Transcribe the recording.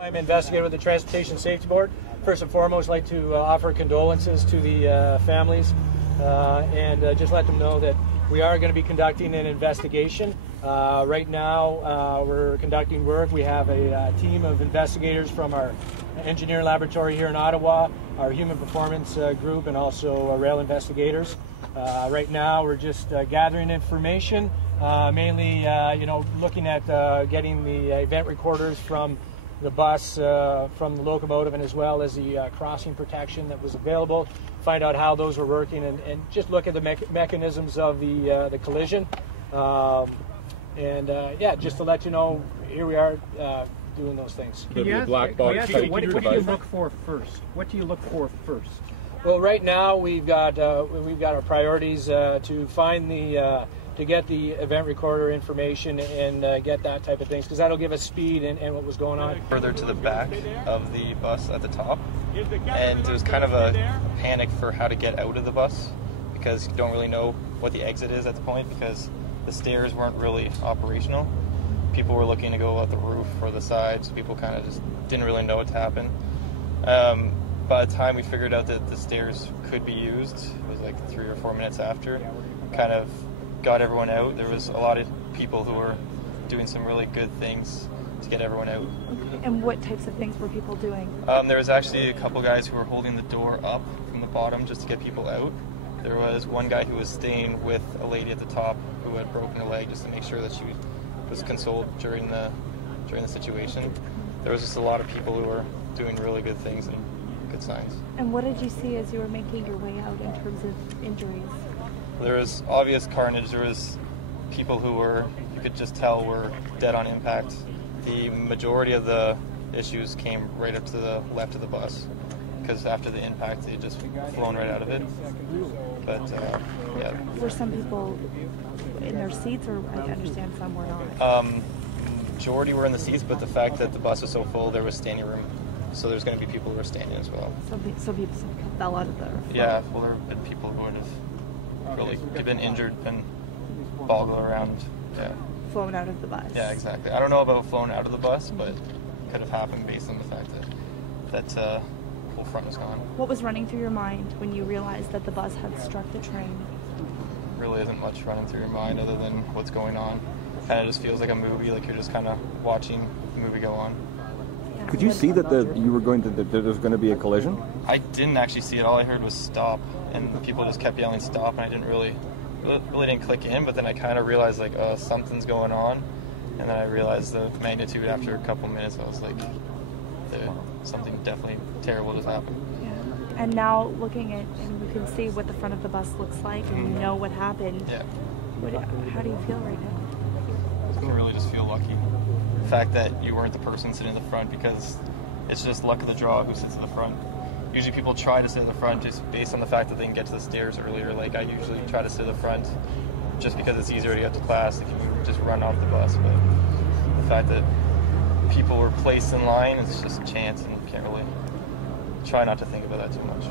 I'm an investigator with the Transportation Safety Board. First and foremost, I'd like to offer condolences to the families and just let them know that we are going to be conducting an investigation. Right now, we're conducting work. We have a team of investigators from our engineering laboratory here in Ottawa, our human performance group, and also rail investigators. Right now, we're just gathering information, mainly, looking at getting the event recorders from the bus, from the locomotive, and as well as the crossing protection that was available. Find out how those were working, and just look at the mechanisms of the collision. Just to let you know, here we are doing those things. What do you look for first? What do you look for first? Well, right now we've got our priorities to find to get the event recorder information and get that type of things, because that'll give us speed and what was going on. Further to the back of the bus at the top, and there was kind of a panic for how to get out of the bus, because you don't really know what the exit is at the point, because the stairs weren't really operational. People were looking to go out the roof or the sides. People kind of just didn't really know what to happen. By the time we figured out that the stairs could be used, it was like 3 or 4 minutes after, kind of got everyone out. There was a lot of people who were doing some really good things to get everyone out. And what types of things were people doing? There was actually a couple guys who were holding the door up from the bottom just to get people out. There was one guy who was staying with a lady at the top who had broken a leg, just to make sure that she was consoled during the situation. There was just a lot of people who were doing really good things and good signs. And what did you see as you were making your way out in terms of injuries? There was obvious carnage. There was people who you could just tell were dead on impact. The majority of the issues came right up to the left of the bus, because after the impact they had just flown right out of it. But yeah. Were some people in their seats, or I understand some were not? Majority were in the seats, but the fact that the bus was so full, there was standing room. So there's going to be people who are standing as well. So people fell out of the floor. Yeah, well, there have been people who would have really been injured and boggled around. Yeah. Flown out of the bus. Yeah, exactly. I don't know about flown out of the bus, but it could have happened based on the fact that whole front was gone. What was running through your mind when you realized that the bus had struck the train? Really isn't much running through your mind other than what's going on. Kind of just feels like a movie, like you're just kind of watching the movie go on. Could you see that there was going to be a collision? I didn't actually see it. All I heard was stop, and people just kept yelling stop, and I didn't really didn't click in. But then I kind of realized, like, oh, something's going on, and then I realized the magnitude after a couple minutes. I was like, something definitely terrible just happened. Yeah. And now looking at, and you can see what the front of the bus looks like, and you know what happened. Yeah. How do you feel right now? I really just feel lucky. The fact that you weren't the person sitting in the front, because it's just luck of the draw who sits in the front. Usually people try to sit in the front just based on the fact that they can get to the stairs earlier. Like, I usually try to sit in the front just because it's easier to get to class. Like, you can just run off the bus. But the fact that people were placed in line is just chance, and you can't really try not to think about that too much.